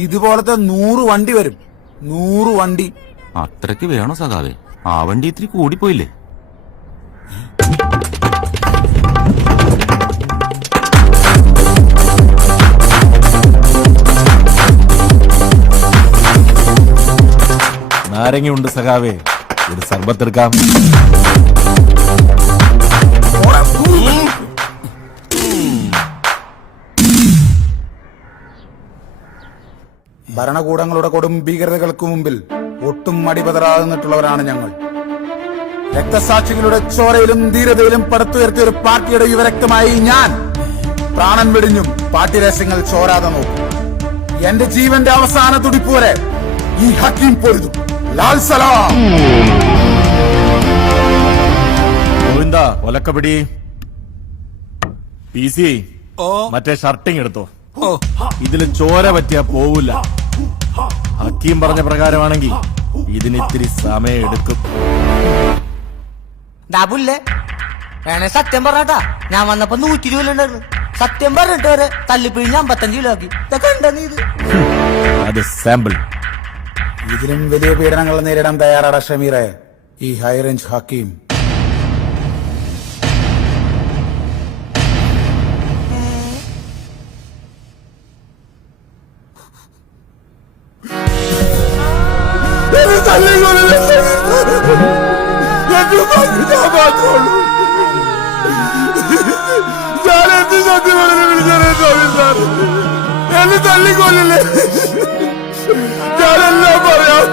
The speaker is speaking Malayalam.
ഇതുപോലത്തെ 100 വണ്ടി വരും. 100 വണ്ടി. അത്രയ്ക്ക് വേണോ സഖാവേ? ആ വണ്ടി ഇത്തിരി കൂടിപ്പോയില്ലേ? നാരങ്ങയുണ്ട് സഖാവേ, ഒരു സർബത്തെടുക്കാം. ഭരണകൂടങ്ങളുടെ കൊടും ഭീകരതകൾക്ക് മുമ്പിൽ ഒട്ടും മടിപതറാതെ നിന്നിട്ടുള്ളവരാണ് ഞങ്ങൾ. രക്തസാക്ഷികളുടെ ചോരയിലും ധീരതയിലും പടുത്തുയർത്തിയ ഒരു പാർട്ടിയുടെ യുവരക്തമായി ഞാൻ പ്രാണൻ വെടിഞ്ഞും പാർട്ടി രഹസ്യങ്ങൾ ചോരാതെ നോക്കും. എന്റെ ജീവന്റെ അവസാന തുടിപ്പ് വരെ ഈ ഹക്കീം പൊരുതും. ലാൽ സലാം. ഗോവിന്ദ ഒലക്കപിടി. PC മറ്റേ ഷർട്ടിങ് എടുത്തോ. ഇതില് ചോര പറ്റിയാ പോവില്ല. ഹക്കീം പറഞ്ഞ പ്രകാരമാണെങ്കിൽ ഇതിനിത്തിരി സമയം എടുക്കും. ഡാബുല്ലേ വേണേ സത്യം പറഞ്ഞാട്ടാ, ഞാൻ വന്നപ്പോ 120 കിലോ ഉണ്ടായിരുന്നു. സത്യം പറഞ്ഞിട്ട് വരെ തല്ലിപ്പിഴിഞ്ഞ് 55 കിലോ ആക്കി. ഇതൊക്കെ ഉണ്ടോ നീ? ഇത് അത് സാമ്പിൾ. ഇതിലും വലിയ പീഡനങ്ങൾ നേരിടാൻ തയ്യാറാണ് ഷമീറെ ഈ ഹൈറേഞ്ച് ഹക്കീം. എന്നെ തല്ലിക്കൊല്ലല്ലേ, ഞാനെല്ലാം പറയാം.